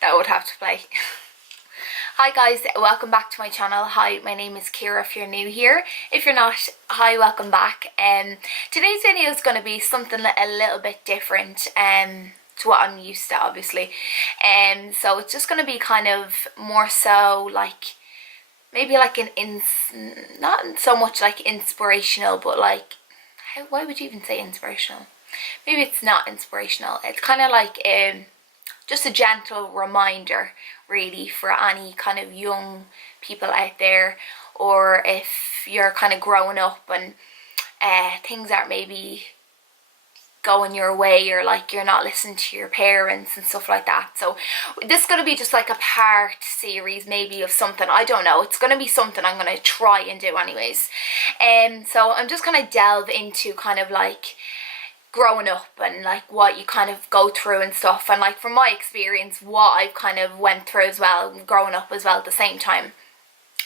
That would have to play. Hi guys, welcome back to my channel. Hi, my name is Ciara if you're new here. If you're not, hi, welcome back. Today's video is going to be something a little bit different to what I'm used to, obviously. So it's just going to be kind of more so like, maybe like not so much like inspirational, but like, why would you even say inspirational? Maybe it's not inspirational. It's kind of like just a gentle reminder really for any kind of young people out there, or if you're kind of growing up and things aren't maybe going your way, or like you're not listening to your parents and stuff like that. So this is going to be just like a part series maybe of something, I don't know, it's going to be something I'm going to try and do anyways. So I'm just going to delve into kind of like growing up and like what you kind of go through and stuff, and like from my experience what I've kind of went through as well, growing up as well at the same time.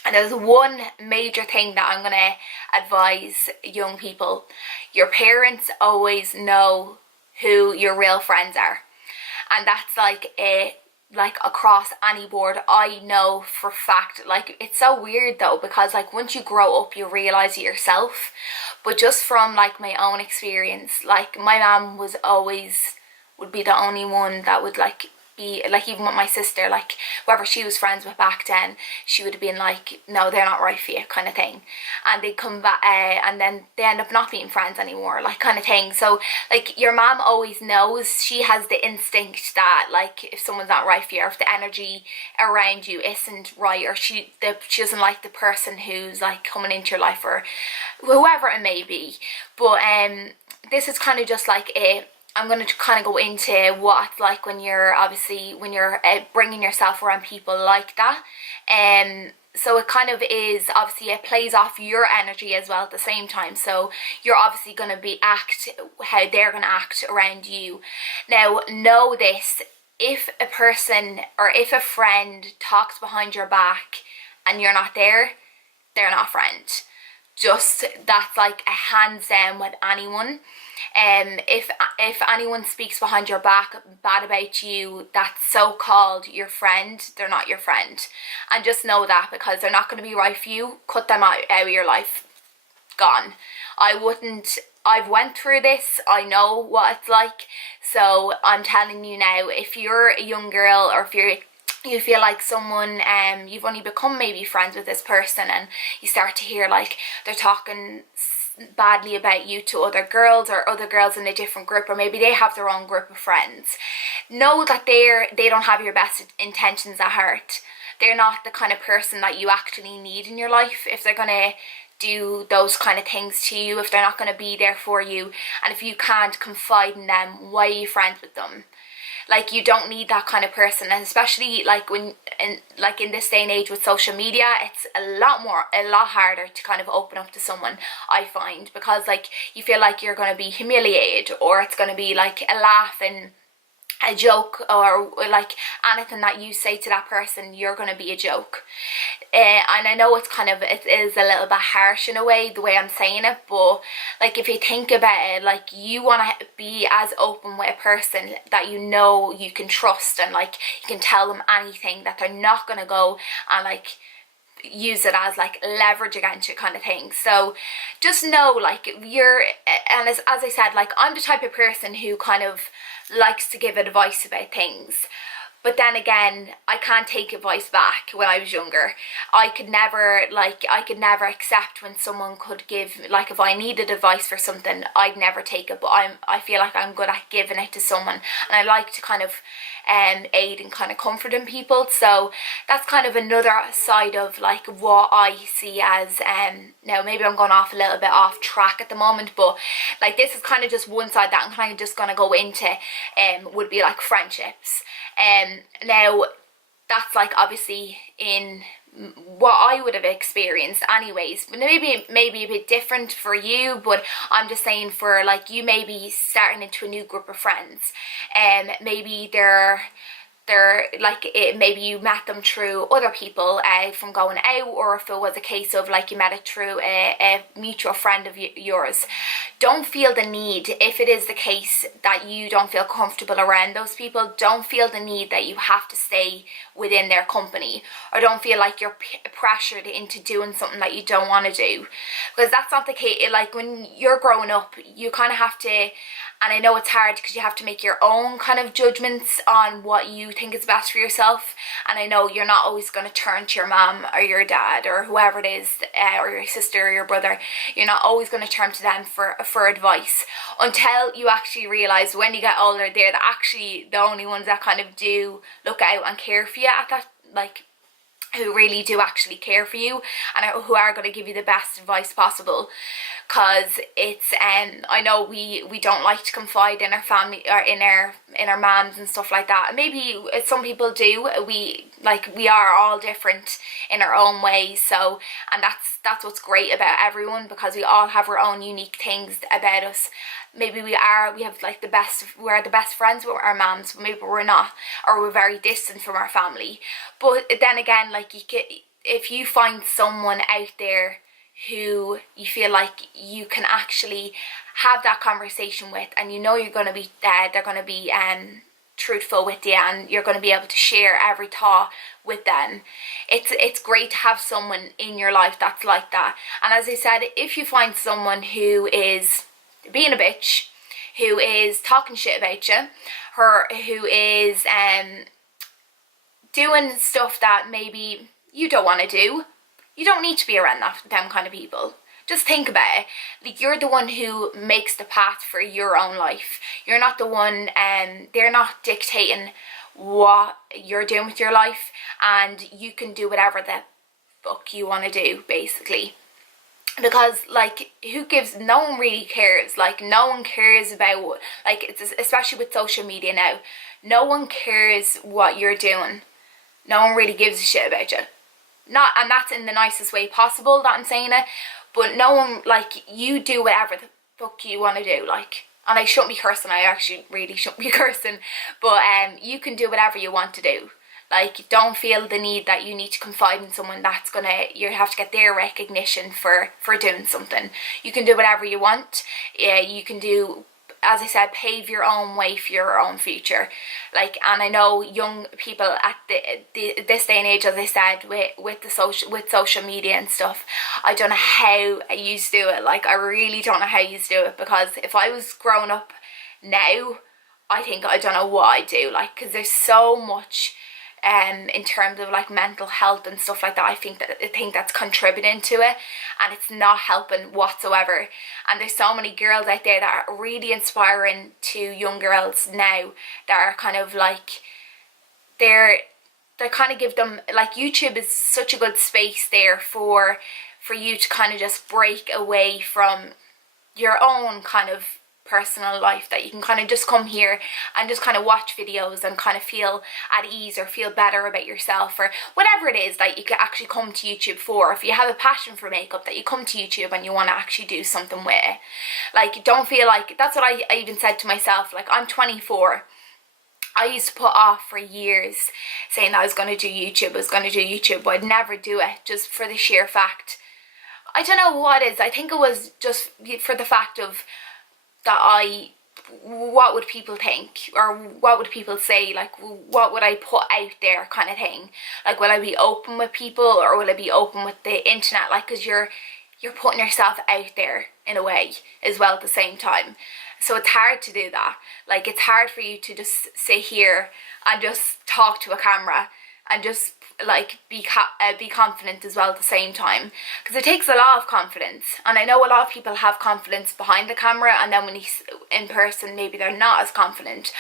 And there's one major thing that I'm going to advise young people: your parents always know who your real friends are. And that's like across any board. I know for a fact, like, it's so weird though, because like once you grow up you realize it yourself. But just from like my own experience, like my mom would be the only one that would like be like, even with my sister, like whoever she was friends with back then, she would have been like, no, they're not right for you, kind of thing. And they come back and then they end up not being friends anymore, like, kind of thing. So like your mom always knows, she has the instinct that like if someone's not right for you, or if the energy around you isn't right, or she doesn't like the person who's like coming into your life, or whoever it may be. But this is kind of just like I'm going to kind of go into what it's like when you're bringing yourself around people like that. So it kind of is, obviously it plays off your energy as well at the same time. So you're obviously going to act how they're going to act around you. Now know this: if a person or if a friend talks behind your back and you're not there, they're not a friend. Just, that's like a hands down with anyone. If anyone speaks behind your back bad about you, that's so-called your friend, they're not your friend. And just know that, because they're not going to be right for you. Cut them out of your life. Gone. I've went through this, I know what it's like. So I'm telling you now, if you're a young girl, or if you feel like someone, you've only become maybe friends with this person, and you start to hear like they're talking badly about you to other girls, or other girls in a different group, or maybe they have their own group of friends, know that they don't have your best intentions at heart. They're not the kind of person that you actually need in your life. If they're gonna do those kind of things to you, if they're not going to be there for you, and if you can't confide in them, why are you friends with them? Like, you don't need that kind of person. And especially like in this day and age with social media, it's a lot harder to kind of open up to someone, I find, because like you feel like you're going to be humiliated, or it's going to be like a laugh and a joke, or like anything that you say to that person, you're going to be a joke. And I know it is a little bit harsh in a way, the way I'm saying it, but like if you think about it, like you want to be as open with a person that you know you can trust, and like you can tell them anything, that they're not going to go and like use it as like leverage against you, kind of thing. So just know, like, and as I said, like I'm the type of person who kind of likes to give advice about things, but then again, I can't take advice back. When I was younger, I could never accept when someone could give, like if I needed advice for something, I'd never take it. But I feel like I'm good at giving it to someone, and I like to kind of aid and kind of comforting people. So that's kind of another side of like what I see as now maybe I'm going off a little bit off track at the moment, but like this is kind of just one side that I'm kind of just going to go into, would be like friendships. Now that's like obviously in what I would have experienced anyways, maybe a bit different for you, but I'm just saying for like you maybe starting into a new group of friends, and maybe they're they're like, maybe you met them through other people from going out, or if it was a case of like you met it through a mutual friend of yours. Don't feel the need, if it is the case that you don't feel comfortable around those people, don't feel the need that you have to stay within their company, or don't feel like you're pressured into doing something that you don't want to do, because that's not the case. Like when you're growing up, you kind of have to, and I know it's hard because you have to make your own kind of judgments on what you think is best for yourself. And I know you're not always going to turn to your mom or your dad or whoever it is, or your sister or your brother. You're not always going to turn to them for advice, until you actually realise when you get older, they're actually the only ones that kind of do look out and care for you at that, like, who really do actually care for you and who are going to give you the best advice possible. Because it's I know we don't like to confide in our family or in our moms and stuff like that. Maybe some people do. We are all different in our own ways. So, and that's what's great about everyone, because we all have our own unique things about us. Maybe we're the best friends with our moms, but maybe we're not, or we're very distant from our family. But then again, like, if you find someone out there who you feel like you can actually have that conversation with, and you know you're going to be they're going to be truthful with you, and you're going to be able to share every thought with them, it's great to have someone in your life that's like that. And as I said, if you find someone who is being a bitch, who is talking shit about you, who is doing stuff that maybe you don't want to do, you don't need to be around them kind of people. Just think about it. Like, you're the one who makes the path for your own life. You're not the one, they're not dictating what you're doing with your life, and you can do whatever the fuck you want to do, basically. Because, like, no one really cares. Like, no one cares about, like, it's, especially with social media now, no one cares what you're doing. No one really gives a shit about you. And that's in the nicest way possible that I'm saying it, but no one, like, you do whatever the fuck you want to do, like, and I shouldn't be cursing, I actually really shouldn't be cursing, but you can do whatever you want to do. Like, don't feel the need that you need to confide in someone you have to get their recognition for doing something. You can do whatever you want. Yeah, you can do, as I said, pave your own way for your own future. Like, and I know young people at this day and age, as I said, with social media and stuff, I don't know how I used to do it. Like, I really don't know how I used to do it, because if I was growing up now, I don't know what I'd do. Like, because there's so much in terms of like mental health and stuff like that, I think that's contributing to it, and it's not helping whatsoever. And there's so many girls out there that are really inspiring to young girls now, that are kind of like, they kind of give them, like, YouTube is such a good space there for you to kind of just break away from your own kind of personal life, that you can kind of just come here and just kind of watch videos and kind of feel at ease, or feel better about yourself, or whatever it is that you can actually come to YouTube for. If you have a passion for makeup, that you come to YouTube and you want to actually do something with it. Like, don't feel like, that's what I even said to myself, like, I'm 24. I used to put off for years saying that I was going to do YouTube, but I'd never do it, just for the sheer fact, I don't know what it is, I think it was just for the fact of that what would people think, or what would people say, like, what would I put out there kind of thing. Like, will I be open with people, or will I be open with the internet? Like, because you're putting yourself out there in a way as well at the same time. So it's hard to do that. Like, it's hard for you to just sit here and just talk to a camera and just like be confident as well at the same time, because it takes a lot of confidence. And I know a lot of people have confidence behind the camera, and then when he's in person, maybe they're not as confident.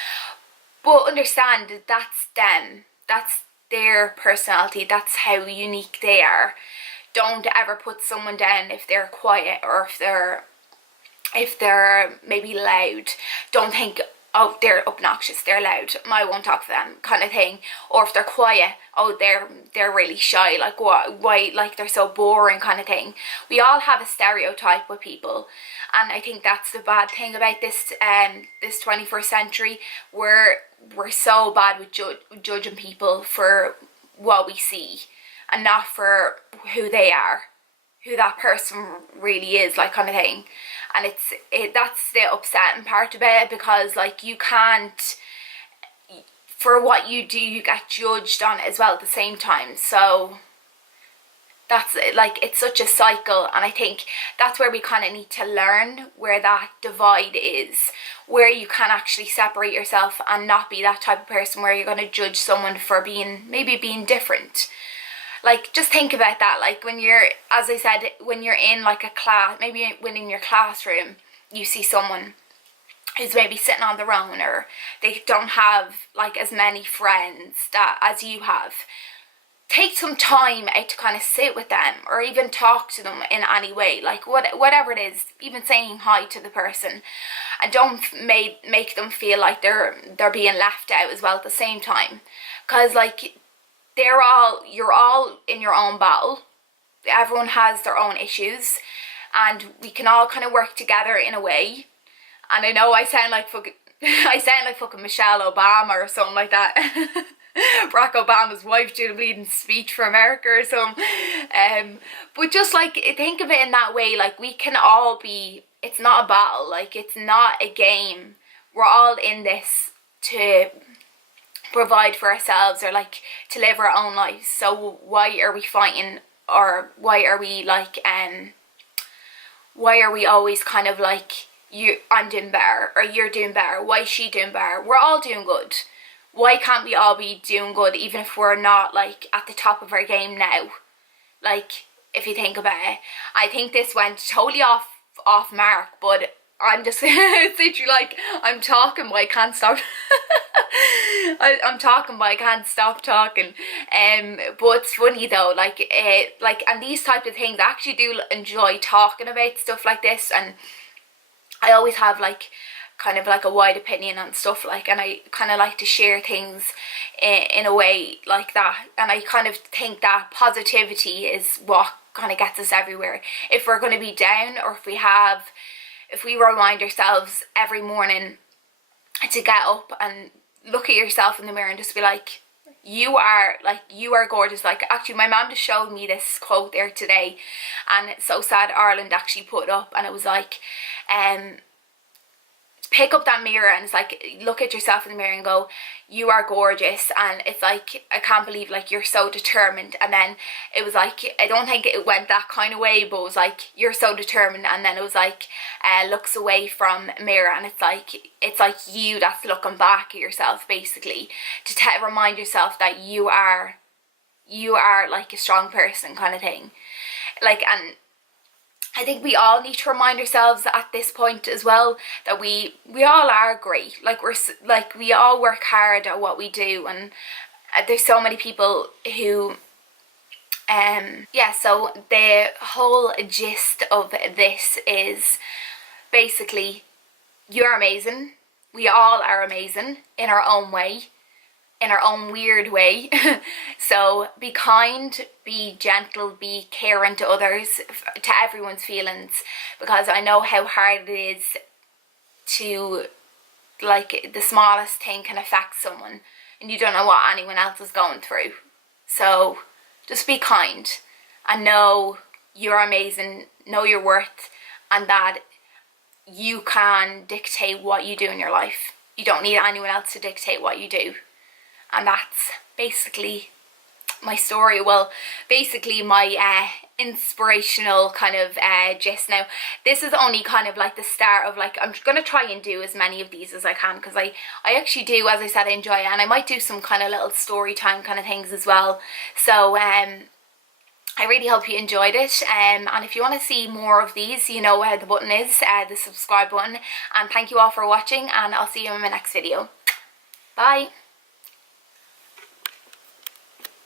But understand that that's them, that's their personality, that's how unique they are. Don't ever put someone down if they're quiet, or if they're maybe loud. Don't think oh, they're obnoxious, they're loud, I won't talk to them, kind of thing. Or if they're quiet, oh, they're really shy, like why, like they're so boring, kind of thing. We all have a stereotype with people, and I think that's the bad thing about this this 21st century. We're so bad with judging people for what we see and not for who they are, who that person really is, like, kind of thing. And that's the upsetting part about it, because like you can't, for what you do, you get judged on it as well at the same time. So that's like, it's such a cycle, and I think that's where we kind of need to learn where that divide is, where you can actually separate yourself and not be that type of person where you're going to judge someone for maybe being different. Like, just think about that. Like, when you're, as I said, when you're in like a class, maybe when in your classroom, you see someone who's maybe sitting on their own, or they don't have like as many friends as you have. Take some time out to kind of sit with them, or even talk to them in any way, like whatever it is, even saying hi to the person, and don't make them feel like they're being left out as well at the same time, because like, you're all in your own battle. Everyone has their own issues, and we can all kind of work together in a way. And I know I sound like fucking Michelle Obama or something like that. Barack Obama's wife doing a bleeding speech for America or something. But just like, think of it in that way. Like, we can all be, it's not a battle, like it's not a game. We're all in this to provide for ourselves, or like to live our own lives. So why are we fighting, or why are we like why are we always kind of like, I'm doing better, or you're doing better, why is she doing better? We're all doing good. Why can't we all be doing good, even if we're not like at the top of our game now? Like, if you think about it, I think this went totally off mark, but I'm just literally like, I'm talking but I can't stop. I'm talking but I can't stop talking. But it's funny though, like, and these type of things, I actually do enjoy talking about stuff like this, and I always have like kind of like a wide opinion on stuff, like, and I kind of like to share things in a way like that. And I kind of think that positivity is what kind of gets us everywhere. If we're going to be down, or if we remind ourselves every morning to get up and look at yourself in the mirror and just be like, you are gorgeous. Like, actually my mom just showed me this quote there today, and it's so sad Ireland actually put it up, and it was like, pick up that mirror, and it's like, look at yourself in the mirror and go, you are gorgeous. And it's like, I can't believe like you're so determined. And then it was like, I don't think it went that kind of way, but it was like, you're so determined. And then it was like, looks away from a mirror, and it's like you that's looking back at yourself, basically, to remind yourself that you are like a strong person, kind of thing. Like, and I think we all need to remind ourselves at this point as well that we all are great. Like, we all work hard at what we do, and there's so many people who so the whole gist of this is basically, you're amazing. We all are amazing in our own way, in our own weird way. So be kind, be gentle, be caring to others, to everyone's feelings, because I know how hard it is to, like, the smallest thing can affect someone, and you don't know what anyone else is going through. So just be kind, and know you're amazing, know your worth, and that you can dictate what you do in your life. You don't need anyone else to dictate what you do. And that's basically my story. Well, basically my inspirational kind of gist. Now, this is only kind of like the start of, like, I'm going to try and do as many of these as I can, because I actually do, as I said, I enjoy it, and I might do some kind of little story time kind of things as well. So I really hope you enjoyed it, and if you want to see more of these, you know where the button is, the subscribe button. And thank you all for watching, and I'll see you in my next video. Bye.